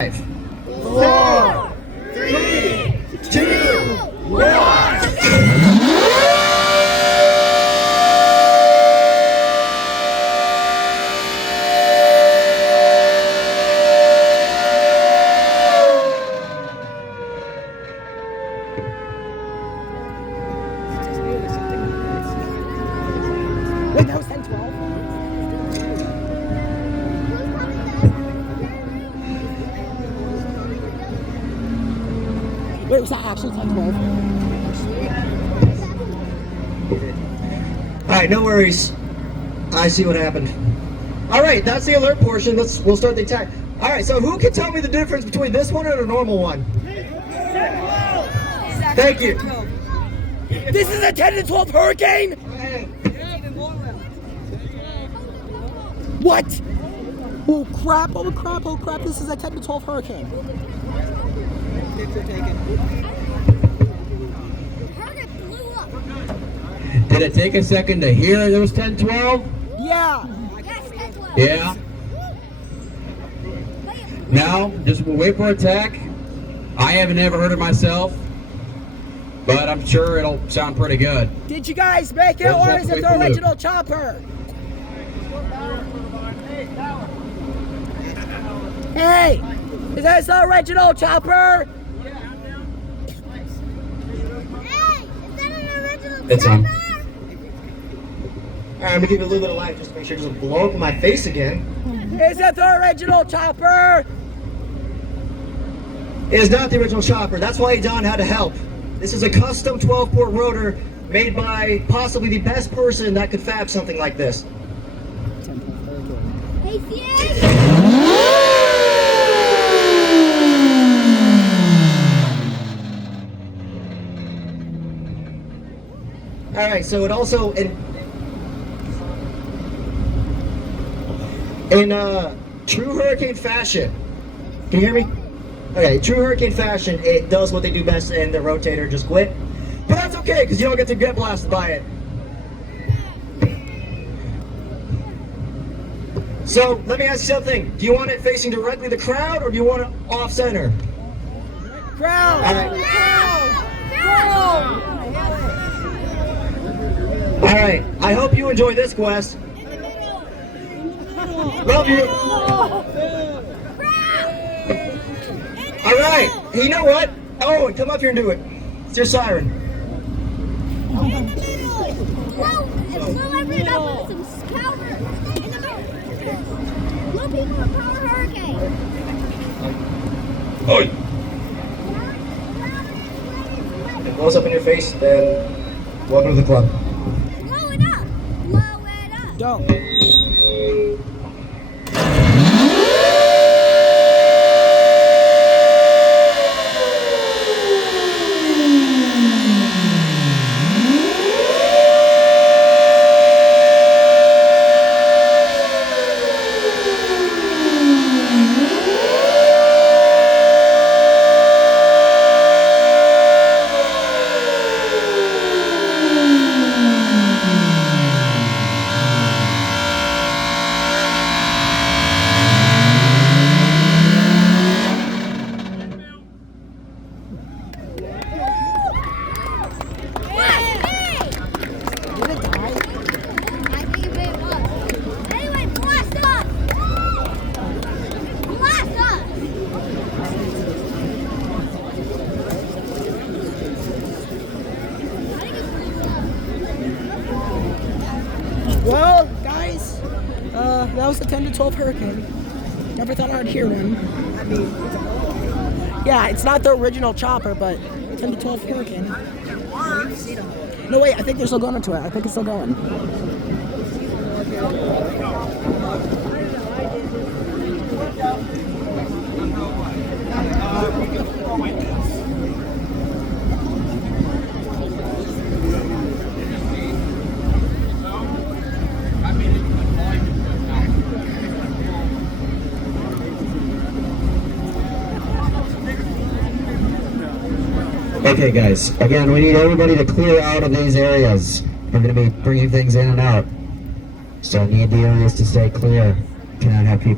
5, 4, 3, 2, 1. Wait, that was 10-12? Wait, was that actually 10-12? Alright, no worries. I see what happened. Alright, that's the alert portion. We'll start the attack. Alright, so who can tell me the difference between this one and a normal one? Thank you. This is a 10-12 hurricane? What? Oh crap, oh crap, oh crap, this is a 10-12 hurricane. Did it take a second to hear those 10-12? Yeah. Yeah. Now, just we'll wait for attack. I haven't ever heard it myself, but I'm sure it'll sound pretty good. Did you guys make it, or is it the original chopper? Hey, is this the original chopper? Hey, is that an original It's on. chopper? Alright, I'm gonna give it a little bit of light just to make sure it doesn't blow up in my face again. Is it the original chopper? It is not the original chopper. That's why Don had to help. This is a custom 12-port rotor made by possibly the best person that could fab something like this. ACA? Alright, so it also, in true hurricane fashion, can you hear me? Okay, true hurricane fashion, it does what they do best and the rotator just quit. But that's okay, because you don't get to get blasted by it. So, let me ask you something. Do you want it facing directly the crowd, or do you want it off-center? Crowd! Alright. Crowd! Alright, I hope you enjoy this quest. Love you. Alright, you know what? Oh, come up here and do it. It's your siren. Blow everyone up with some power in the middle. Blow people with power hurricane. If it blows up in your face, then welcome to the club. Blow it up. Blow it up. Don't. Well, guys, that was the 10-12 hurricane. Never thought I'd hear one. Yeah, it's not the original chopper, but 10-12 hurricane. No, wait, I think they're still going into it. I think it's still going. Okay, guys. Again, we need everybody to clear out of these areas. We're going to be bringing things in and out. So I need the areas to stay clear. Cannot have people